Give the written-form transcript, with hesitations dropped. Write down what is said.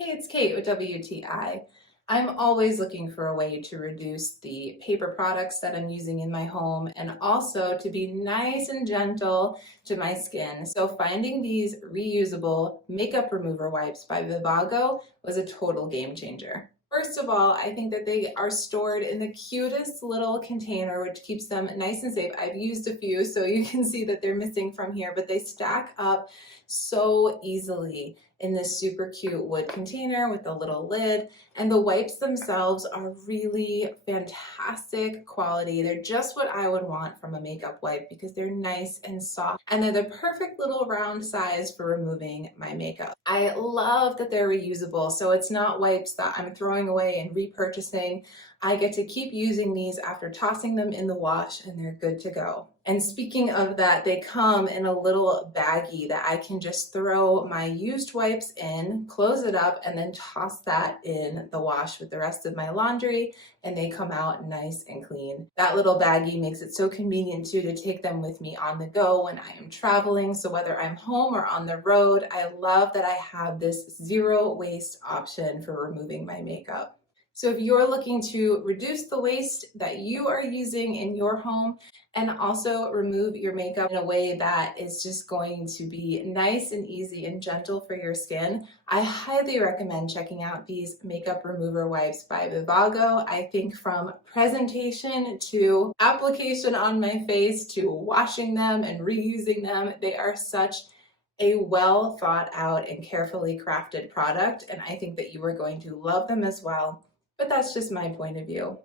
Hey, it's Kate with WTI. I'm always looking for a way to reduce the paper products that I'm using in my home and also to be nice and gentle to my skin. So finding these reusable makeup remover wipes by VIVAGO was a total game changer. First of all, I think that they are stored in the cutest little container, which keeps them nice and safe. I've used a few, so you can see that they're missing from here, but they stack up so easily in this super cute wood container with a little lid. And the wipes themselves are really fantastic quality. They're just what I would want from a makeup wipe because they're nice and soft and they're the perfect little round size for removing my makeup. I love that they're reusable, so it's not wipes that I'm throwing away and repurchasing. I get to keep using these after tossing them in the wash and they're good to go. And speaking of that, they come in a little baggie that I can just throw my used wipes in, close it up, and then toss that in the wash with the rest of my laundry, and they come out nice and clean. That little baggie makes it so convenient too to take them with me on the go when I am traveling. So whether I'm home or on the road, I love that I have this zero waste option for removing my makeup. So if you're looking to reduce the waste that you are using in your home and also remove your makeup in a way that is just going to be nice and easy and gentle for your skin, I highly recommend checking out these makeup remover wipes by VIVAGO. I think from presentation to application on my face to washing them and reusing them, they are such a well thought out and carefully crafted product, and I think that you are going to love them as well. But that's just my point of view.